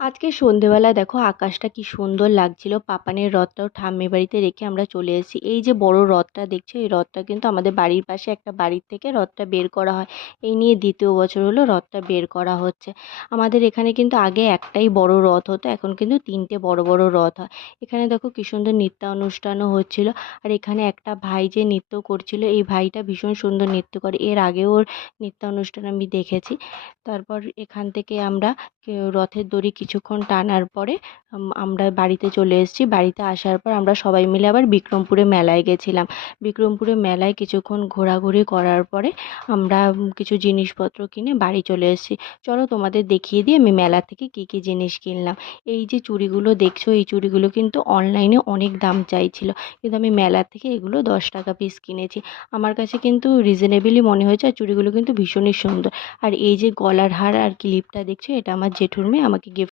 আজকে সন্ধেবেলা দেখো আকাশটা কি সুন্দর লাগছিল। পাপানের রথটাও ঠাম্মির বাড়িতে রেখে আমরা চলে এসেছি। এই যে বড় রথটা দেখছো, এই রথটা কিন্তু আমাদের বাড়ির পাশে একটা বাড়ির থেকে রথটা বের করা হয়। এই নিয়ে দ্বিতীয় বছর হলো রথটা বের করা হচ্ছে। আমাদের এখানে কিন্তু আগে একটাই বড় রথ হতো, এখন কিন্তু তিনটে বড় বড় রথ হয়। এখানে দেখো কি সুন্দর নৃত্যানুষ্ঠানও হচ্ছিল। আর এখানে একটা ভাই যে নৃত্য করছিল, এই ভাইটা ভীষণ সুন্দর নৃত্য করে। এর আগেও ওর নৃত্যানুষ্ঠান আমি দেখেছি। তারপর এখান থেকে আমরা রথের দড়ি কিছুক্ষণ টানার পরে আমরা বাড়িতে চলে এসেছি। বাড়িতে আসার পর আমরা সবাই মিলে আবার বিক্রমপুরে মেলায় গেছিলাম। বিক্রমপুরে মেলায় কিছুক্ষণ ঘোরাঘুরি করার পরে আমরা কিছু জিনিসপত্র কিনে বাড়ি চলে এসেছি। চলো তোমাদের দেখিয়ে দিই আমি মেলা থেকে কি কি জিনিস কিনলাম। এই যে চুড়িগুলো দেখছো, এই চুড়িগুলো কিন্তু অনলাইনে অনেক দাম চাইছিল, কিন্তু আমি মেলা থেকে এগুলো 10 টাকা পিস কিনেছি। আমার কাছে কিন্তু রিজনেবলই মনে হয়েছে, আর চুড়িগুলো কিন্তু ভীষণই সুন্দর। আর এই যে গলার হার আর ক্লিপটা দেখছো, এটা আমার জেঠুর মেয়ে আমাকে গিফট